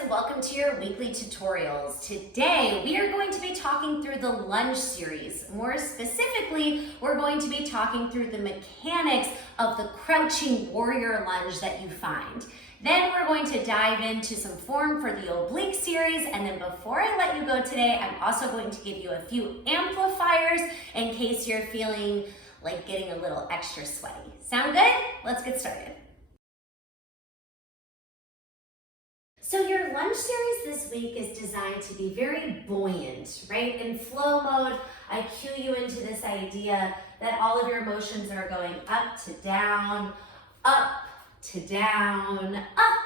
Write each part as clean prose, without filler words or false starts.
and welcome to your weekly tutorials. Today we are going to be talking through the lunge series. More specifically, we're going to be talking through the mechanics of the crouching warrior lunge that you find. Then we're going to dive into some form for the oblique series, and then before I let you go today, I'm also going to give you a few amplifiers in case you're feeling like getting a little extra sweaty. Sound good? Let's get started. So your lunge series this week is designed to be very buoyant, right? In flow mode, I cue you into this idea that all of your motions are going up to down, up to down, up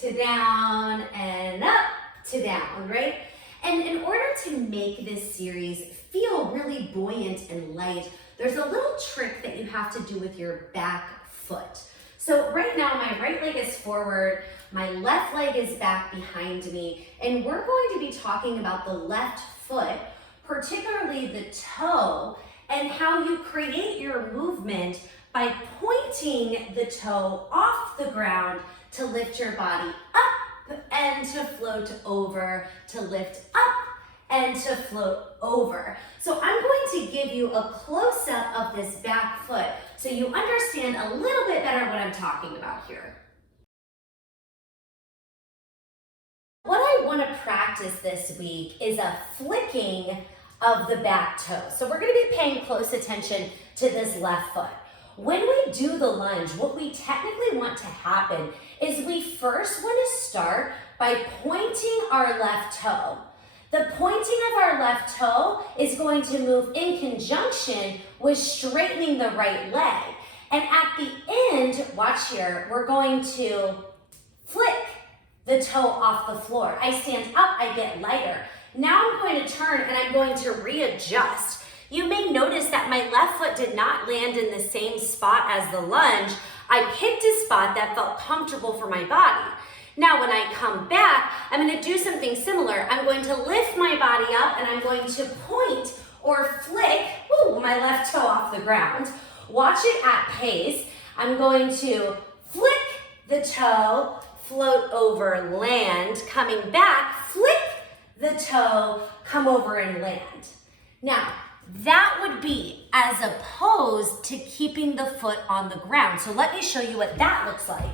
to down, and up to down, right? And in order to make this series feel really buoyant and light, there's a little trick that you have to do with your back foot. So right now, my right leg is forward, my left leg is back behind me, and we're going to be talking about the left foot, particularly the toe, and how you create your movement by pointing the toe off the ground to lift your body up and to float over, to lift up and to float over. So I'm going to give you a close-up of this back foot so you understand a little bit better what I'm talking about here. What I want to practice this week is a flicking of the back toe. So we're going to be paying close attention to this left foot. When we do the lunge, what we technically want to happen is we first want to start by pointing our left toe. The pointing of our left toe is going to move in conjunction with straightening the right leg. And at the end, watch here, we're going to flick the toe off the floor. I stand up, I get lighter. Now I'm going to turn and I'm going to readjust. You may notice that my left foot did not land in the same spot as the lunge. I picked a spot that felt comfortable for my body. Now when I come back, I'm going to do something similar. I'm going to lift my body up and I'm going to point or flick my left toe off the ground. Watch it at pace. I'm going to flick the toe, float over, land, coming back, flick the toe, come over and land. Now, that would be as opposed to keeping the foot on the ground. So let me show you what that looks like.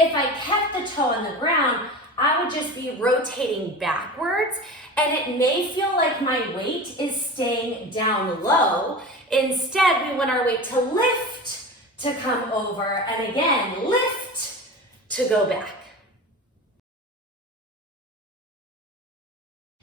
If I kept the toe on the ground, I would just be rotating backwards, and it may feel like my weight is staying down low. Instead, we want our weight to lift to come over, and again, lift to go back.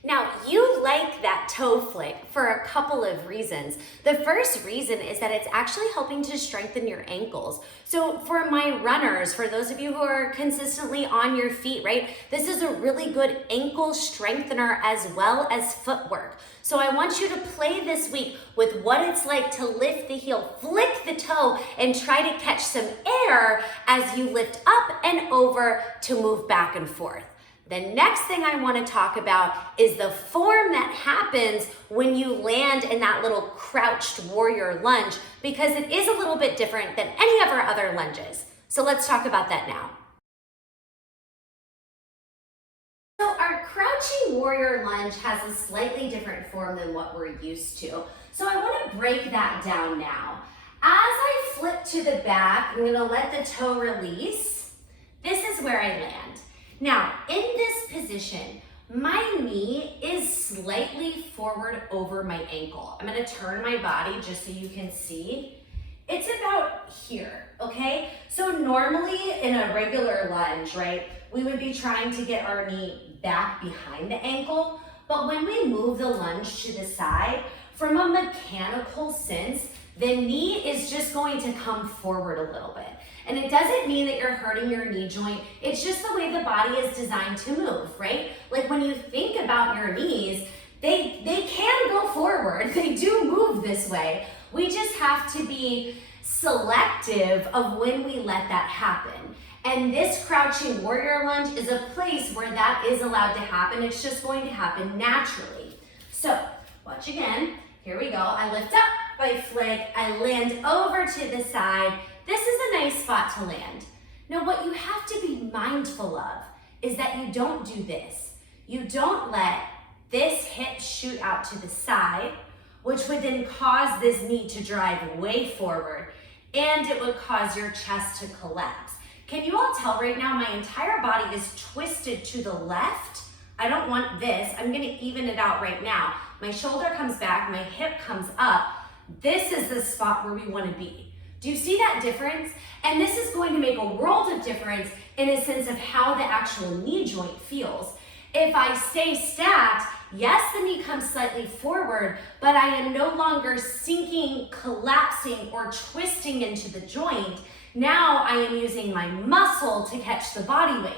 Now, you like that toe flick for a couple of reasons. The first reason is that it's actually helping to strengthen your ankles. So for my runners, for those of you who are consistently on your feet, right, this is a really good ankle strengthener as well as footwork. So I want you to play this week with what it's like to lift the heel, flick the toe, and try to catch some air as you lift up and over to move back and forth. The next thing I want to talk about is the form that happens when you land in that little crouched warrior lunge, because it is a little bit different than any of our other lunges. So let's talk about that now. So our crouching warrior lunge has a slightly different form than what we're used to. So I want to break that down now. As I flip to the back, I'm going to let the toe release. This is where I land. Now, in this position, my knee is slightly forward over my ankle. I'm going to turn my body just so you can see. It's about here, okay? So normally in a regular lunge, right, we would be trying to get our knee back behind the ankle, but when we move the lunge to the side, from a mechanical sense, the knee is just going to come forward a little bit. And it doesn't mean that you're hurting your knee joint. It's just the way the body is designed to move, right? Like when you think about your knees, they can go forward. They do move this way. We just have to be selective of when we let that happen. And this crouching warrior lunge is a place where that is allowed to happen. It's just going to happen naturally. So watch again. Here we go. I lift up, I flick, I land over to the side. This is a nice spot to land. Now what you have to be mindful of is that you don't do this. You don't let this hip shoot out to the side, which would then cause this knee to drive way forward, and it would cause your chest to collapse. Can you all tell right now my entire body is twisted to the left? I don't want this. I'm gonna even it out right now. My shoulder comes back, my hip comes up. This is the spot where we wanna be. Do you see that difference? And this is going to make a world of difference in a sense of how the actual knee joint feels. If I stay stacked, yes, the knee comes slightly forward, but I am no longer sinking, collapsing, or twisting into the joint. Now I am using my muscle to catch the body weight.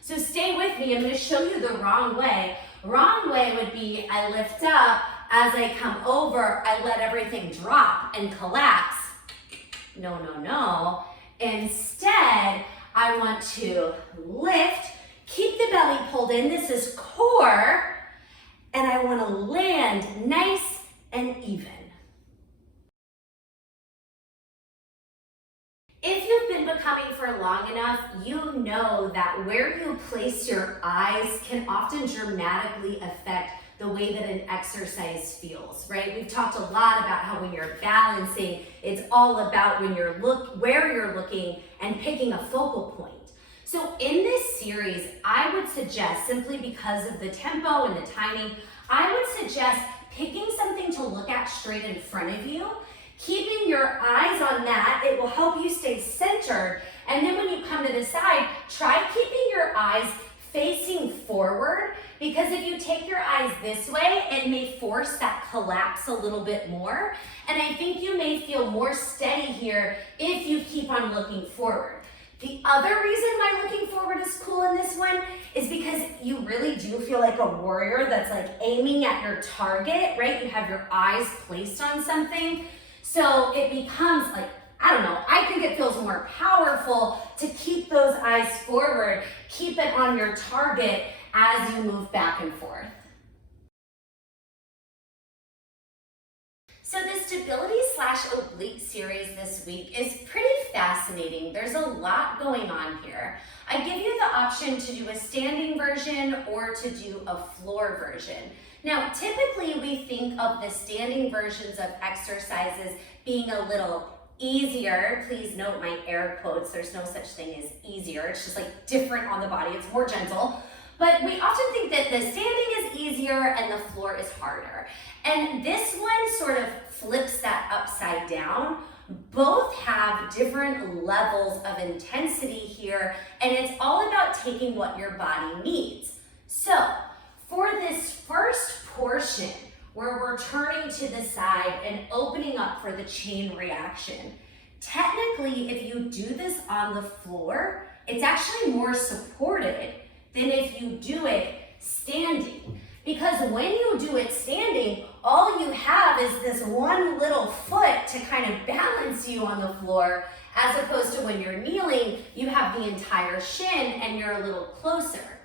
So stay with me, I'm gonna show you the wrong way. Wrong way would be I lift up, as I come over, I let everything drop and collapse. No, no, no. Instead, I want to lift, keep the belly pulled in, this is core, and I want to land nice and even. If you've been becoming for long enough, you know that where you place your eyes can often dramatically affect the way that an exercise feels, right? We've talked a lot about how when you're balancing, it's all about when you're where you're looking and picking a focal point. So in this series, I would suggest, simply because of the tempo and the timing, I would suggest picking something to look at straight in front of you, keeping your eyes on that. It will help you stay centered. And then when you come to the side, try keeping your eyes facing forward, because if you take your eyes this way, it may force that collapse a little bit more. And I think you may feel more steady here if you keep on looking forward. The other reason why looking forward is cool in this one is because you really do feel like a warrior that's like aiming at your target, right? You have your eyes placed on something. So it becomes like, I don't know, I think it feels more powerful to keep those eyes forward, keep it on your target as you move back and forth. So the stability/oblique series this week is pretty fascinating. There's a lot going on here. I give you the option to do a standing version or to do a floor version. Now, typically we think of the standing versions of exercises being a little easier. Please note my air quotes. There's no such thing as easier. It's just like different on the body. It's more gentle. But we often think that the standing is easier and the floor is harder. And this one sort of flips that upside down. Both have different levels of intensity here, and it's all about taking what your body needs. So for this first portion, where we're turning to the side and opening up for the chain reaction, technically, if you do this on the floor, it's actually more supported than if you do it standing. Because when you do it standing, all you have is this one little foot to kind of balance you on the floor, as opposed to when you're kneeling, you have the entire shin and you're a little closer,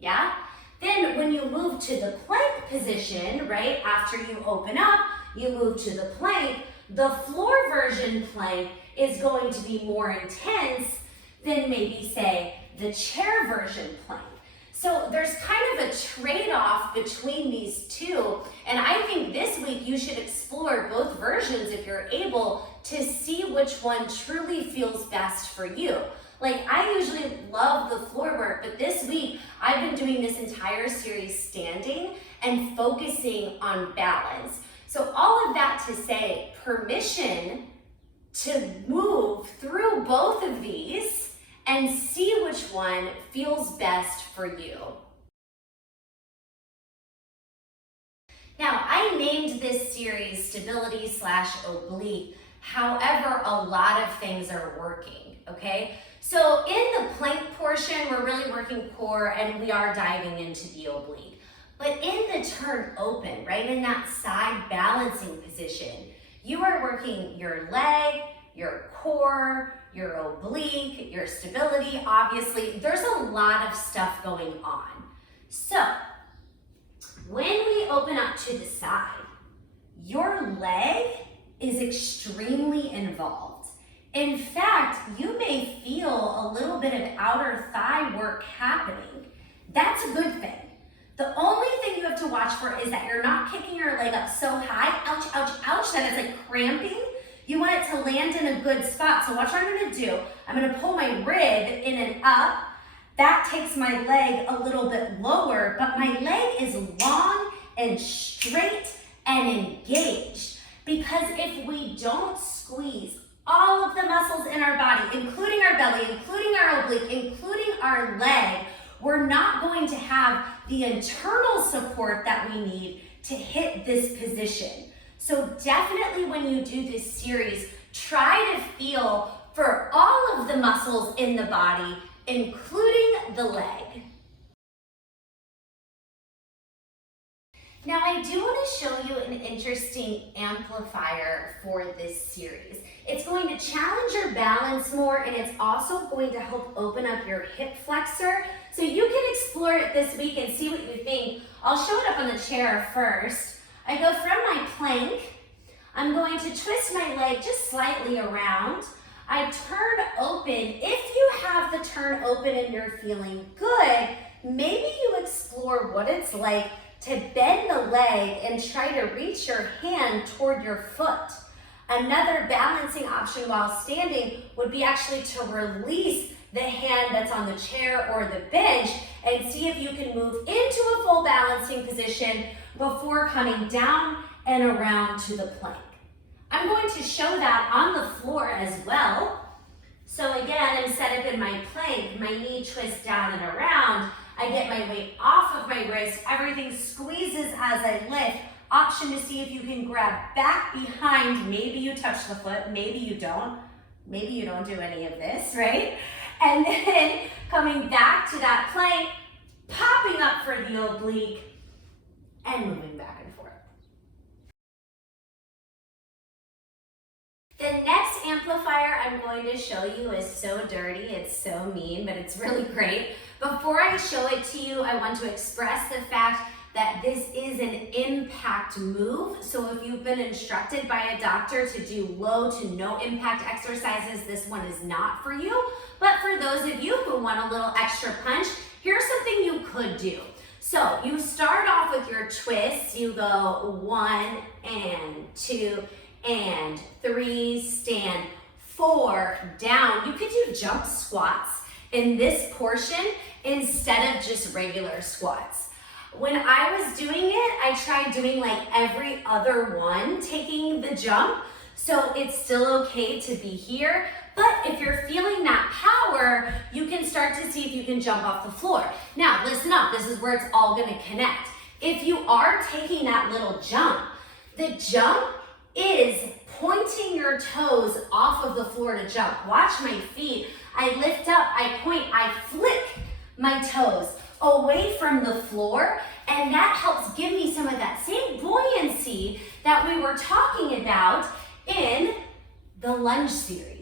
yeah? Then when you move to the plank position, right, after you open up, you move to the plank, the floor version plank is going to be more intense than maybe, say, the chair version plank. So there's kind of a trade-off between these two, and I think this week you should explore both versions if you're able to see which one truly feels best for you. Like, I usually love the floor work, but this week I've been doing this entire series standing and focusing on balance. So all of that to say, permission to move through both of these and see which one feels best for you. Now, I named this series stability/oblique. However, a lot of things are working, okay? So in the plank portion, we're really working core and we are diving into the oblique. But in the turn open, right, in that side balancing position, you are working your leg, your core, your oblique, your stability, obviously. There's a lot of stuff going on. So when we open up to the side, your leg is extremely involved. In fact, you may feel a little bit of outer thigh work happening. That's a good thing. The only thing you have to watch for is that you're not kicking your leg up so high, ouch, ouch, ouch, that it's like cramping. You want it to land in a good spot. So watch what I'm gonna do. I'm gonna pull my rib in and up. That takes my leg a little bit lower, but my leg is long and straight and engaged. Because if we don't squeeze all of the muscles in our body, including our belly, including our oblique, including our leg, we're not going to have the internal support that we need to hit this position. So definitely when you do this series, try to feel for all of the muscles in the body, including the leg. Now I do want to show you an interesting amplifier for this series. It's going to challenge your balance more, and it's also going to help open up your hip flexor. So you can explore it this week and see what you think. I'll show it up on the chair first. I go from my plank. I'm going to twist my leg just slightly around. I turn open. If you have the turn open and you're feeling good, maybe you explore what it's like to bend the leg and try to reach your hand toward your foot. Another balancing option while standing would be actually to release the hand that's on the chair or the bench and see if you can move into a full balancing position before coming down and around to the plank. I'm going to show that on the floor as well. So again, I'm set up in my plank, my knee twists down and around. I get my weight off of my wrist, everything squeezes as I lift. Option to see if you can grab back behind. Maybe you touch the foot, maybe you don't. Maybe you don't do any of this, right? And then coming back to that plank, popping up for the oblique, and moving back and forth. The next amplifier I'm going to show you is so dirty, it's so mean, but it's really great. Before I show it to you, I want to express the fact that this is an impact move. So if you've been instructed by a doctor to do low to no impact exercises, this one is not for you. But for those of you who want a little extra punch, here's something you could do. So you start off with your twists. You go 1 and 2 and 3, stand, 4, down. You could do jump squats in this portion instead of just regular squats. When I was doing it, I tried doing like every other one, taking the jump. So it's still okay to be here. But if you're feeling that power, you can start to see if you can jump off the floor. Now, listen up. This is where it's all going to connect. If you are taking that little jump, the jump is pointing your toes off of the floor to jump. Watch my feet. I lift up, I point, I flick my toes away from the floor, and that helps give me some of that same buoyancy that we were talking about in the lunge series.